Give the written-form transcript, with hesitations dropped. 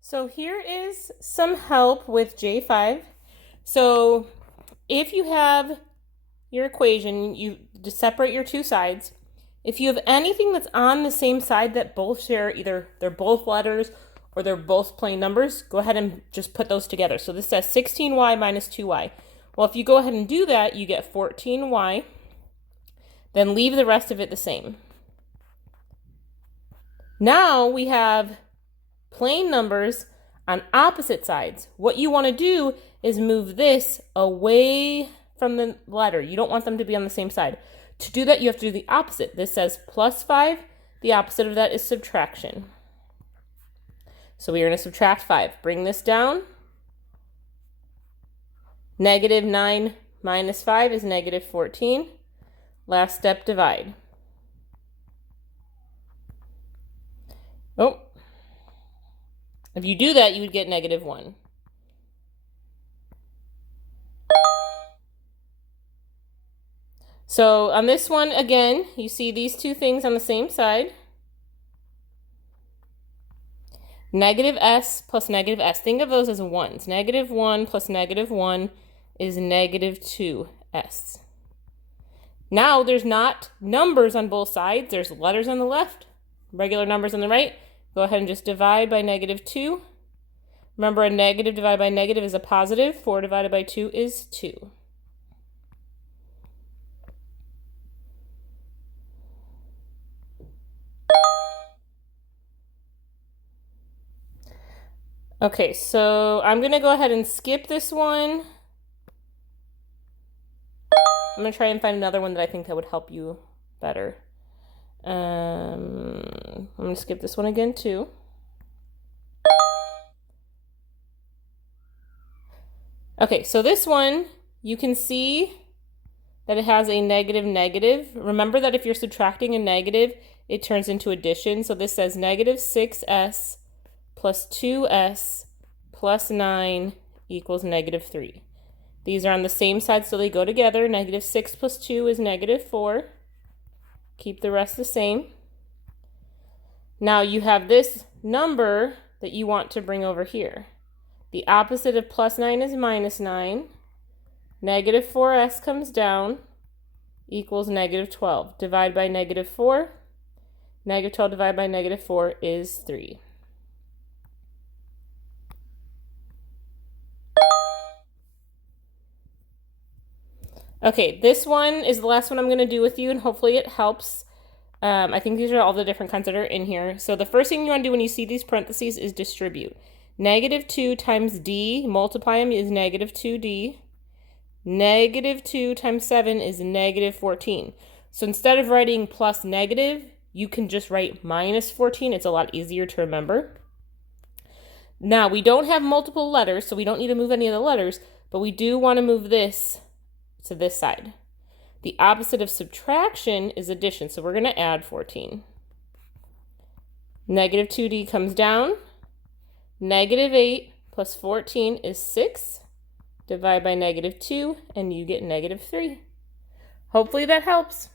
So here is some help with J5. So if you have your equation, you just separate your two sides. If you have anything that's on the same side that both share, either they're both letters or they're both plain numbers, go ahead and just put those together. So this says 16y minus 2y. Well, if you go ahead and do that, you get 14y. Then leave the rest of it the same. Now we have plain numbers on opposite sides. What you want to do is move this away from the letter. You don't want them to be on the same side. To do that, you have to do the opposite. This says plus 5. The opposite of that is subtraction. So we are going to subtract 5. Bring this down. Negative 9 minus 5 is negative 14. Last step, divide. Oh, if you do that, you would get negative 1. So on this one, again, you see these two things on the same side. Negative s plus negative s. Think of those as ones. Negative 1 plus negative 1 is negative 2s. Now there's not numbers on both sides. There's letters on the left, regular numbers on the right. Go ahead and just divide by negative 2. Remember, a negative divided by negative is a positive. 4 divided by 2 is 2. Okay, so I'm going to go ahead and skip this one. I'm going to try and find another one that I think that would help you better. I'm going to skip this one again too. Okay, so this one, you can see that it has a negative negative. Remember that if you're subtracting a negative, it turns into addition. So this says negative 6s plus 2s plus 9 equals negative 3. These are on the same side, so they go together. Negative 6 plus 2 is negative 4. Keep the rest the same. Now you have this number that you want to bring over here. The opposite of plus 9 is minus 9. Negative 4s comes down, equals negative 12. Divide by negative 4. Negative 12 divided by negative 4 is 3. Okay, this one is the last one I'm going to do with you, and hopefully it helps. I think these are all the different kinds that are in here. So the first thing you want to do when you see these parentheses is distribute. Negative 2 times d, multiply them, is negative 2d. Negative 2 times 7 is negative 14. So instead of writing plus negative, you can just write minus 14. It's a lot easier to remember. Now, we don't have multiple letters, so we don't need to move any of the letters, but we do want to move this to this side. The opposite of subtraction is addition, so we're going to add 14. Negative 2d comes down. Negative 8 plus 14 is 6. Divide by negative 2, and you get negative 3. Hopefully that helps.